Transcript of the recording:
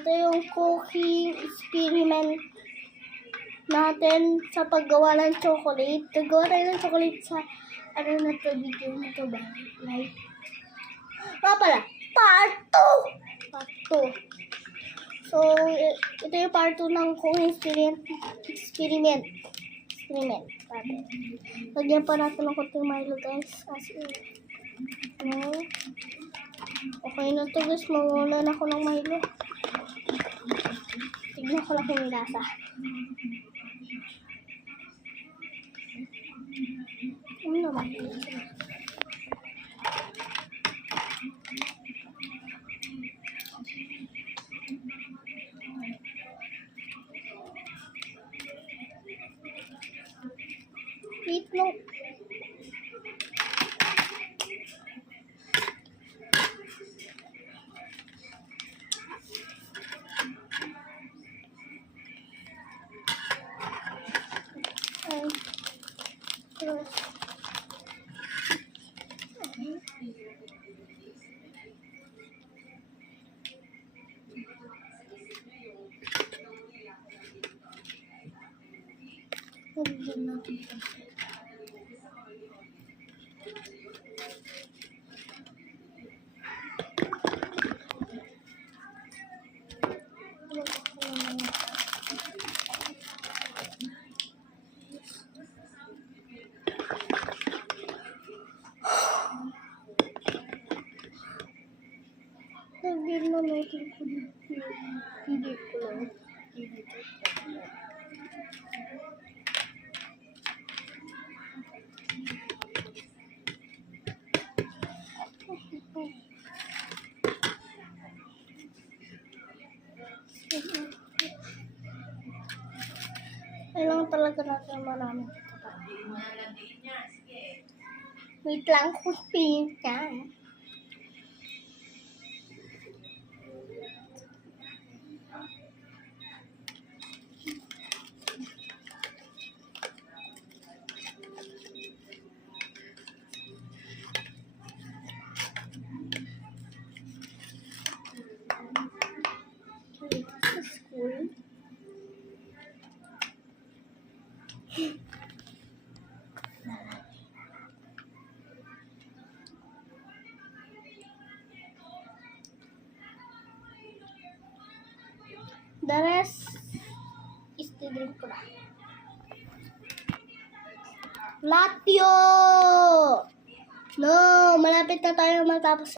Ito yung cooking experiment natin sa paggawa ng chocolate. Gagawa tayo ng chocolate sa video na to ba? Like, pala, part 2! Part 2. So, ito yung part 2 ng cooking experiment. Lagyan pa natin ng konting Milo, guys. Okay na to, guys. Mawala na ako ng Milo. Tignan ko lang kung yung lasa. Ano naman? Wait, no. Lagyan na natin ko hindi ko lang. Kailangan talaga natin maraming ito. Wait lang, kuspin ka. The rest is the drink ko na. Latyo! No, malapit na tayo matapos.